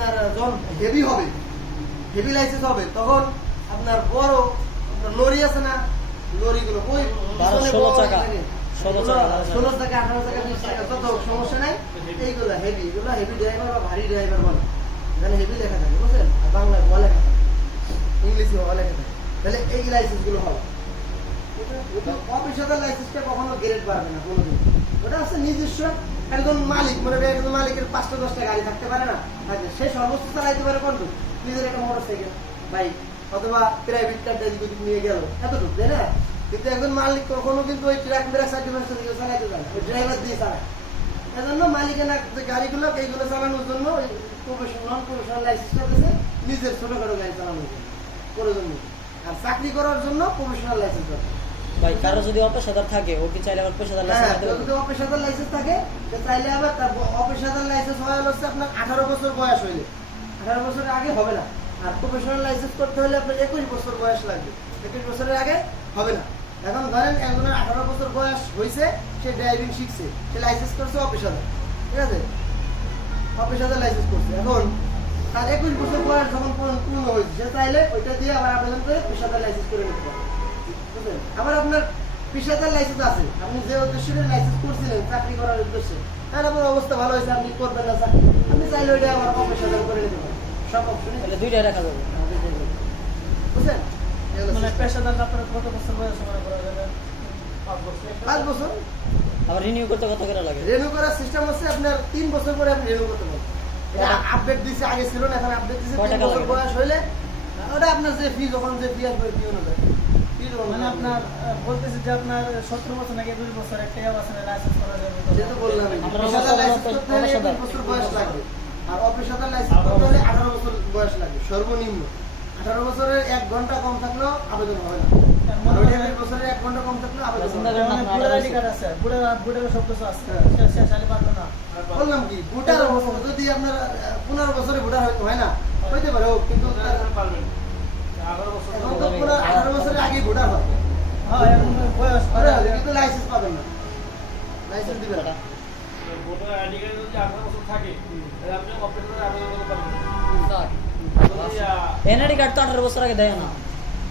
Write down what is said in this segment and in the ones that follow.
আপনার যখন হেভি হবে, হেভি লাইসেন্স হবে, তখন আপনার বড় লরি আছে না, লরিগুলো ওই 16 চাকা 16 টাকা 18 টাকা 20 টাকা কত সমস্যা নাই। এইগুলা হেভি, এগুলো হেভি ড্রাইভার বা ভারী ড্রাইভার বলে, এখানে হেভি লেখা থাকে বুঝছেন, আর বাংলায় ব লেখা থাকে, ইংলিশে ব লেখা থাকে। তাহলে এই লাইসেন্স গুলো হবে। অফিসার লাইসেন্সটা কখনো গ্রেড পারবে না কোনোদিন। ওটা হচ্ছে নিজস্ব একজন মালিক, মানে একজন মালিকের 5টা 10টা গাড়ি থাকতে পারে না, থাকে সে সর্বোচ্চ চালাইতে পারে কোনটুকু, নিজের একটা মোটর সাইকেল বাইক অথবা প্রাইভেট কারটা এদিক নিয়ে গেল, এতটুকু তাই না। কিন্তু একজন মালিক কখনো কিন্তু ওই ট্রাক মেরা সার্টিফিকেট দিকে চালাইতে পারে, ওই ড্রাইভার দিয়ে চালায়। এজন্য মালিকের না গাড়িগুলো এইগুলো চালানোর জন্য ওই নন প্রফেশনাল লাইসেন্সটা দিয়েছে নিজের ছোটখাটো গাড়ি চালানোর জন্য, প্রয়োজন নেই। আর চাকরি করার জন্য প্রফেশনাল লাইসেন্স দরকার। ভাই কারো যদি অপেশাদার থাকে, ও কি চাইলে আবার পেশাদার লাইসেন্স দিতে পারবে? যদি অপেশাদার লাইসেন্স থাকে চাইলে আবার তার অপেশাদার লাইসেন্স হয় হচ্ছে আপনার 18 বছর বয়স হইলে, 18 বছরের আগে হবে না। আর প্রফেশনাল লাইসেন্স করতে হলে আপনার 21 বছর বয়স লাগবে, 21 বছরের আগে হবে না। এখন ধরেন একজনের 18 বছর বয়স হয়েছে, সে ড্রাইভিং শিখছে, সে লাইসেন্স করছে অপেশাদার, ঠিক আছে, অপেশাদার লাইসেন্স করছে। এখন তার 21 বছর বয়স যখন পূর্ণ হয়েছে, সে চাইলে ওইটা দিয়ে আবার আবেদন করে পেশাদার লাইসেন্স করে নিতে পারে, বুঝলেন। আবার আপনার পেশাদার লাইসেন্স আছে, আপনি যে উদ্দেশ্যে লাইসেন্স করছিলেন চাকরি করার উদ্দেশ্যে, তাহলে আপনার অবস্থা ভালো হয়েছে, আপনি করবেন না চাকরি, আপনি চাইলে ওইটা আবার অপেশাদার করে নিতে পারেন, সব অপশনে তাহলে দুইটাই রাখা যাবে। বুঝলেন। মানে পেশাদার আপনার কত বছর বয়স মনে করা যাবে? 5 বছর। আবার রিনিউ করতে কত করে লাগে? রেনু করার সিস্টেম হচ্ছে আপনার 3 বছর পরে আপনি রেনু করতে পারবেন। এটা আপডেট দিছে, আগে ছিল না, এখন আপডেট দিছে। 3 বছর বয়স হইলে ওটা আপনার যে ফি, যখন যে ফি আসবে ফি অনুযায়ী মানে আপনার বলতেছে যে আপনার 17 বছর নাকি 20 বছর একটা আছে লাইসেন্স করা যাবে। যেটা বললাম, আমরা পেশাদার লাইসেন্স করতে হলে 21 বছর বয়স লাগবে, আর অপেশাদার লাইসেন্স করতে হলে 18 বছর বয়স লাগবে সর্বনিম্ন। 18 বছরের 1 ঘন্টা কম থাকলেও আবেদন হবে না, আর 21 বছরের 1 ঘন্টা কম থাকলেও আবেদন হবে না। মানে বুড়ার আইডি কার্ড আছে, বুড়ার সব কিছু আছে, সে চাইলে পারবে না। বললাম কি, ভোটার অবস্থা যদি আপনার 15 বছরে ভোটার হয় না, হইতে পারে হোক, কিন্তু পারবেন 18 বছর এখন তো 18 বছরের আগে ভোটার হয়, হ্যাঁ এখন বয়স কিন্তু লাইসেন্স পাবেন না, লাইসেন্স দিবে না। ভোটার আইডি কার্ডে যদি 18 বছর থাকে তাহলে আপনি অপেশাদার আবেদন করতে পারবেন। যদি এনআইডি কার্ড তো 18 বছর আগে দেয় না।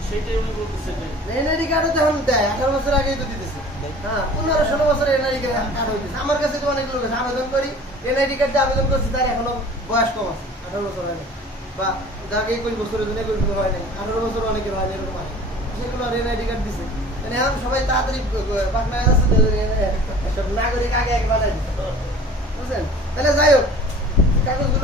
সেইটাই উনি বলতেছেন যে এনআইডি কার্ডও তো এখন দেয়, 18 বছর আগেই তো দিতেছে। হ্যাঁ, 15-16 বছরে এনআইডি কার্ড হইতেছে। আমার কাছে তো অনেক লোক আছে, আবেদন করি, এনআইডি কার্ডে আবেদন করছি, তার এখনো বয়স কম আছে, 18 বছর হয় না, বা যাকে 21 বছরের জন্য 21 বছর হয় নাই, 18 বছর অনেকের হয় না, এরকম আছে, সেগুলো আর এনআইডি কার্ড দিছে। মানে এখন সবাই তাড়াতাড়ি পাকনা যাচ্ছে, সব নাগরিক আগে এক বানাই দিচ্ছে, বুঝছেন। তাহলে যাই হোক, কাগজগুলো